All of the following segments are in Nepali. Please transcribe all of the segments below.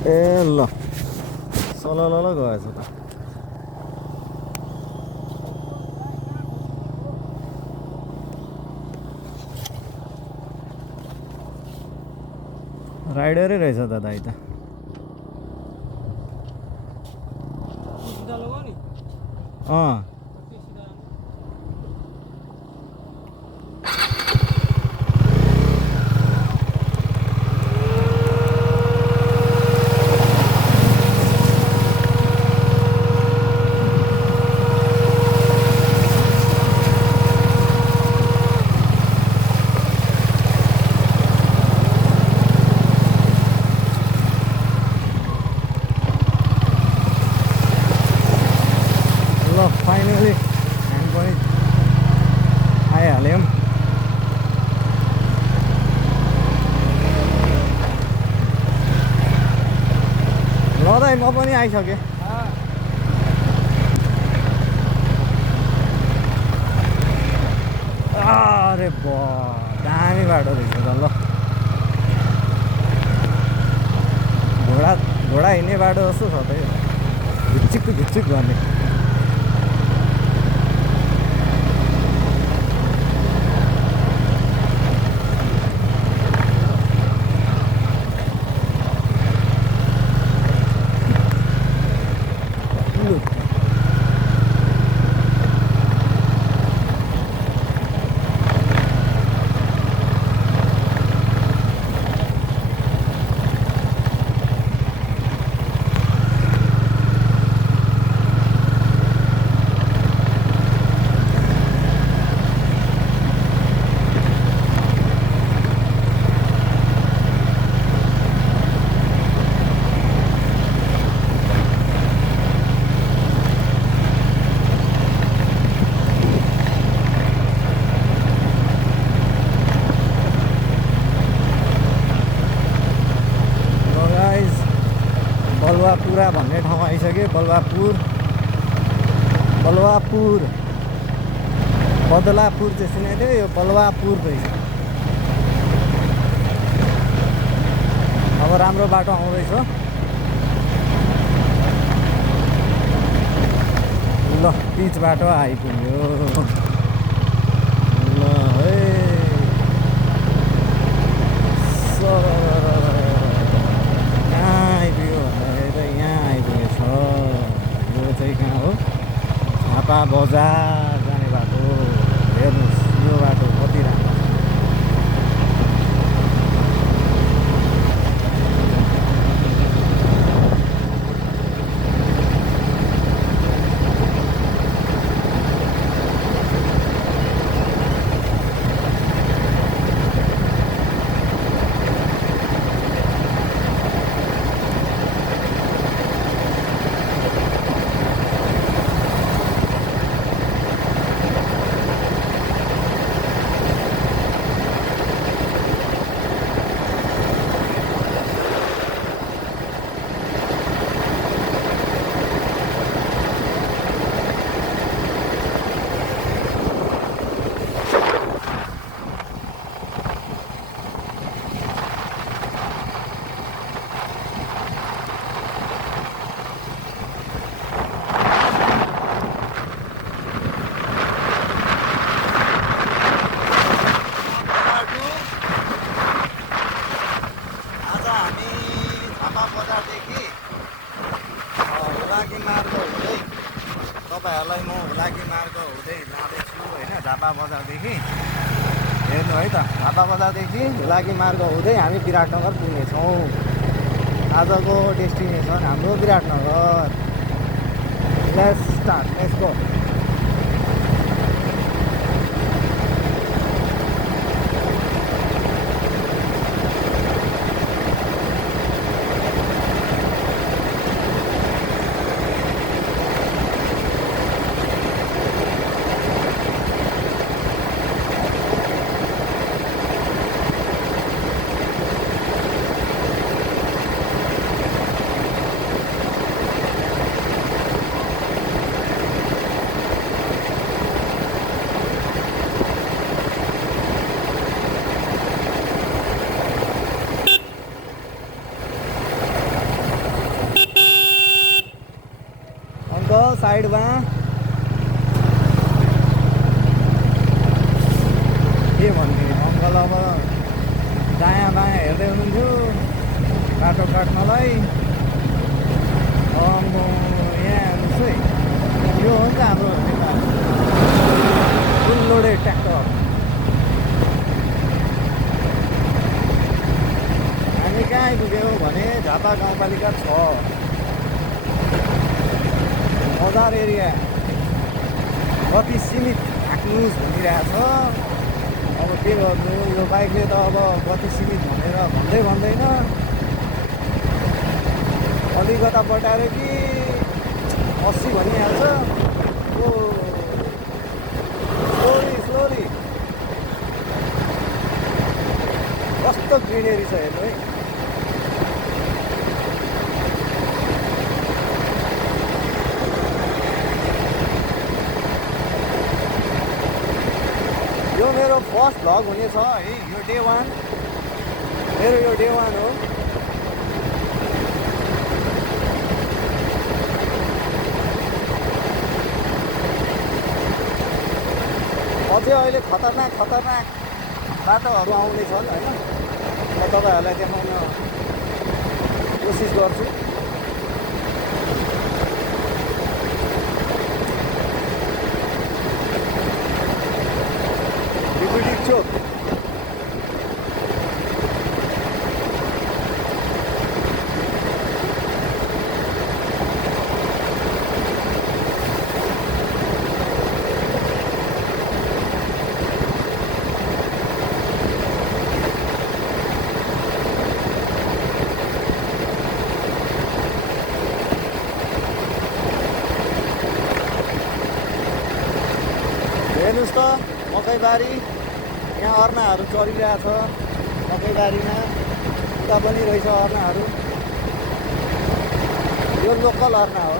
ए ल सलल गएछ त राइडरै रहेछ त दाइ त अँ फाइनली हामी पनि आइहाल्यौँ ल दाइ म पनि आइसकेँ अरे दामी बाटो रहेछ त ल घोडा हिँड्ने बाटो जस्तो छ त यो घिच्चिक गर्ने बलुवापुरा भन्ने ठाउँ आइसक्यो बलुवापुर बदलापुर चाहिँ सुनेको थियो यो बलुवापुर रहेछ अब राम्रो बाटो आउँदैछ ल पिच बाटो आइपुग्यो ल है कहाँ हो झापा बजार जाने बाटो हेर्नुहोस् यो बाटो कति राम्रो तपाईँहरूलाई म हुलाकी मार्ग हुँदै लाँदैछु होइन झापा बजारदेखि हेर्नु है त झापा बजारदेखि हुलाकी मार्ग हुँदै हामी विराटनगर पुग्नेछौँ आजको डेस्टिनेसन हाम्रो Biratnagar let's start let's go साइडमा के भन्ने अङ्कल अब दायाँ बायाँ हेर्दै हुनुहुन्थ्यो बाटो काट्नलाई। यहाँ हेर्नुहोस् है, यो हो नि त हाम्रो फुल लोडेड ट्र्याक्टर। हामी कहाँ आइपुग्यौँ भने झापा गाउँपालिका 6 बजार एरिया। गति सीमित हाँक्नुहोस् भनिरहेछ। अब के गर्नु, यो बाइकले त अब गति सीमित भनेर भन्दैन। अलिकता बटाएर कि 80 भनिहाल्छ। स्लोली कस्तो ग्रिनेरी छ हेर्नु है। यो मेरो फर्स्ट भ्लग हुनेछ है, यो डे 1 मेरो, यो डे 1 हो। अझै अहिले खतरनाक बाटोहरू आउनेछन् होइन, म तपाईँहरूलाई देखाउन कोसिस गर्छु। चोक हेर्नुहोस् त मकैबारी। यहाँ अर्नाहरू चलिरहेछ मकैबारीमा, उता पनि रहेछ अर्नाहरू। यो लोकल अर्ना हो।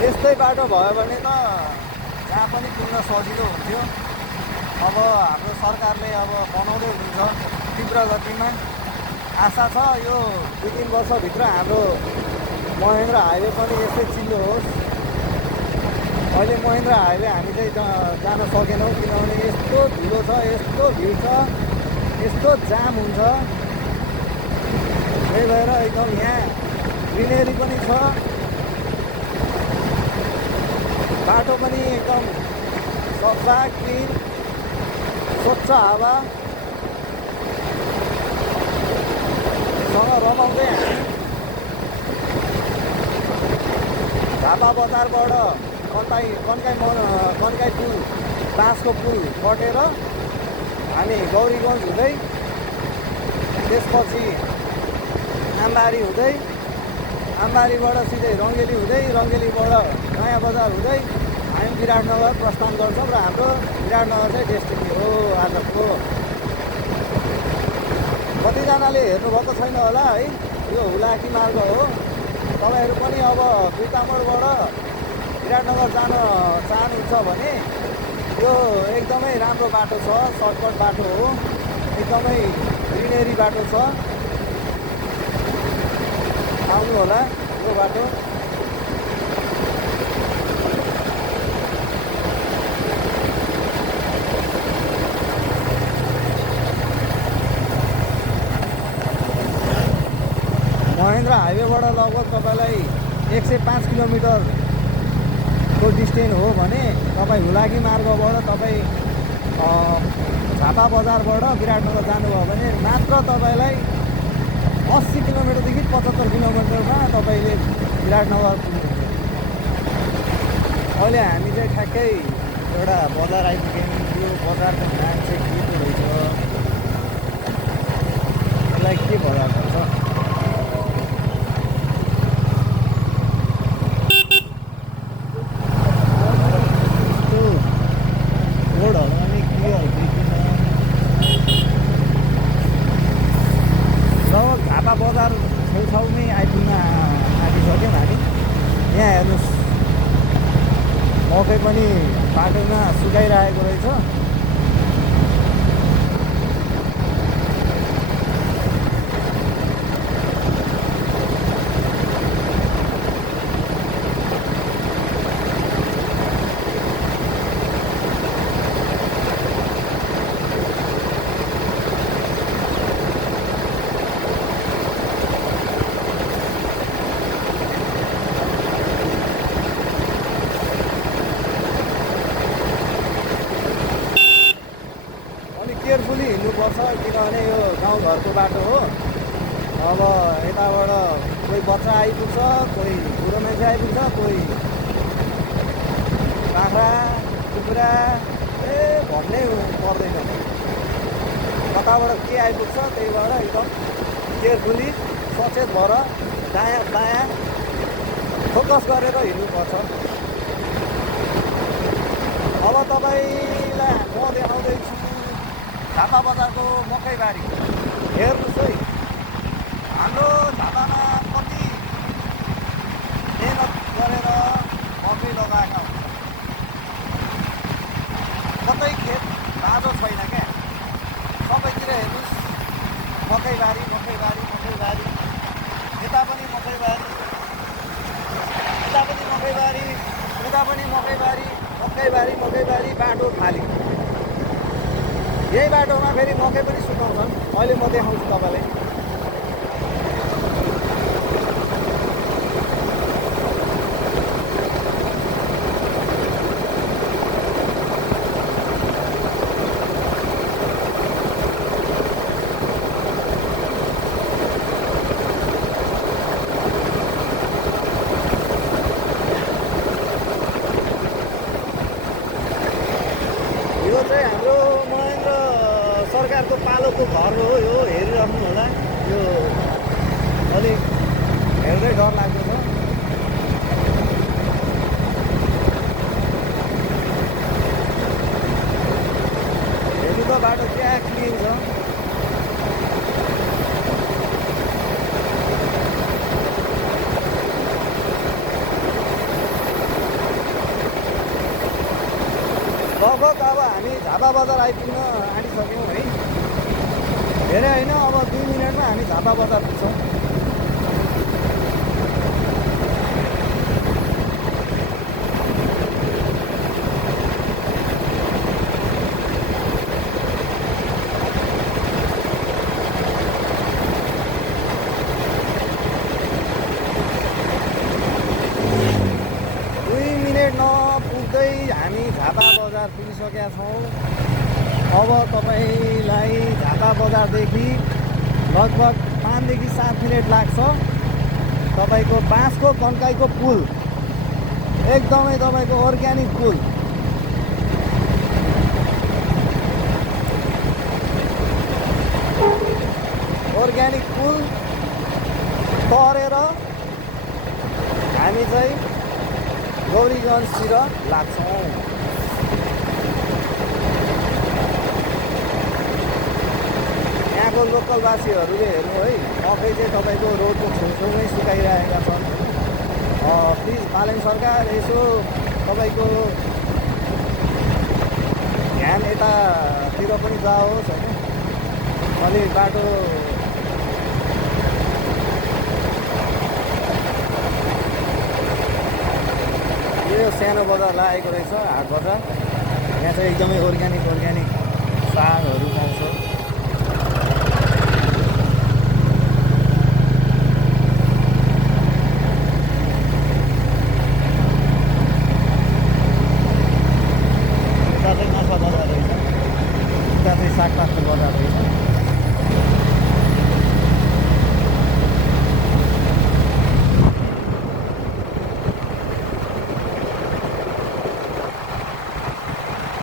यस्तै बाटो भयो भने त जहाँ पनि पुग्न सजिलो हुन्थ्यो। अब हाम्रो सरकारले अब बनाउँदै हुनुहुन्छ तीव्र गतिमा। आशा छ यो 2-3 वर्षभित्र हाम्रो महेन्द्र हाइवे पनि यस्तै चिल्लो होस्। अहिले महेन्द्र हाइवे हामी चाहिँ जान सकेनौँ, किनभने यस्तो धुलो छ, यस्तो भिड छ, यस्तो जाम हुन्छ। त्यही भएर एकदम यहाँ ग्रिनेरी पनि छ, बाटो पनि एकदम सफा क्लिन, स्वच्छ हावासँग रमाउँदै हामी झापा बजारबाट कन्काई पुल, बाँसको पुल कटेर हामी गौरीगञ्ज हुँदै, त्यसपछि आम्बारी हुँदै, आम्बारीबाट सिधै रङ्गेली हुँदै, रङ्गेलीबाट नयाँ बजार हुँदै हामी विराटनगर प्रस्थान गर्छौँ। र हाम्रो विराटनगर चाहिँ डेस्टिनी हो आजको। कतिजनाले हेर्नुभएको छैन होला है, यो हुलाकी मार्ग हो। तपाईँहरू पनि अब बिरतामोडबाट विराटनगर जान चाहनुहुन्छ भने यो एकदमै राम्रो बाटो छ, सर्टकट बाटो हो, एकदमै ग्रिनेरी बाटो छ। आउनु होला यो बाटो। महेन्द्र हाइवेबाट लगभग तपाईँलाई 105 किलोमिटरको डिस्टेन्स हो भने तपाईँ हुलाकी मार्गबाट तपाईँ झापा बजारबाट विराटनगर जानुभयो भने मात्र तपाईँलाई 80 किलोमिटरदेखि 75 किलोमिटरमा तपाईँले विराटनगर पुग्नुहुन्छ। अहिले हामी चाहिँ ठ्याक्कै एउटा बजार आइपुग्यौँ। यो बजारको नाम चाहिँ के पो रहेछ, यसलाई के बजार भन्छ? रोडहरू अनि क्लियर देखिन। जब झापा बजार छेउछाउमै आइपुग्न आँटिसक्यौँ हामी। यहाँ हेर्नुहोस्, मकै पनि बाटोमा सुकाइरहेको रहेछ। केयरफुली हिँड्नुपर्छ, किनभने यो गाउँघरको बाटो हो। अब यताबाट कोही बच्चा आइपुग्छ, कोही बुढो मान्छे आइपुग्छ, कोही बाख्रा कुखुरा भन्नै पर्दैन, कताबाट के आइपुग्छ। त्यही भएर एकदम केयरफुली सचेत भएर दायाँ बायाँ फोकस गरेर हिँड्नुपर्छ। अब तपाईँलाई म देखाउँदैछु झापा बजारको मकैबारी। हेर्नुहोस् है, हाम्रो झापामा कति मेहनत गरेर मकै लगाएका हुन्छ। कतै खेत बाँझो छैन क्या, सबैतिर हेर्नुहोस् मकैबारी मकैबारी मकैबारी। यता पनि मकैबारी, यता पनि मकैबारी, उता पनि मकैबारी, मकैबारी मकैबारी। बाटो खाली। यही बाटोमा फेरि मकै पनि सुकाउँछन्। अहिले म देखाउँछु तपाईँलाई। यो चाहिँ हाम्रो महेन्द्र सरकारको पालोको घर हो। यो हेरिराख्नु होला, यो अलिक हेर्दै डर लाग्दो छ। हेर्नु त बाटो क्या क्लिन छ। लगभग अब हामी झापा बजार आइपुग्न आँटिसक्यौँ है। धेरै होइन, अब 2 मिनटमा हामी झापा बजार पुग्छौँ। नपुग्दै हामी झापा बजार पुगिसकेका छौँ। अब तपाईँलाई झापा बजारदेखि लगभग 5 देखि 7 मिनट लाग्छ। तपाईँको बाँसको कन्काईको पुल, एकदमै तपाईँको अर्ग्यानिक पुल। अर्ग्यानिक पुल तरेर हामी चाहिँ गौरीगञ्जतिर लाग्छौँ। यहाँको लोकलवासीहरूले हेर्नु है, मकै चाहिँ तपाईँको रोडको छेउछेउमै सुकाइरहेका छन्। प्लिज पालिङ सरकार यसो तपाईँको ध्यान यतातिर पनि जाओस् होइन। अलि बाटो यो सानो बजार लागेको रहेछ, हाट बजार। यहाँ चाहिँ एकदमै अर्ग्यानिक सागहरू पाउँछ। यता चाहिँ माछा बजार रहेछ। चाहिँ सागपातको बजार रहेछ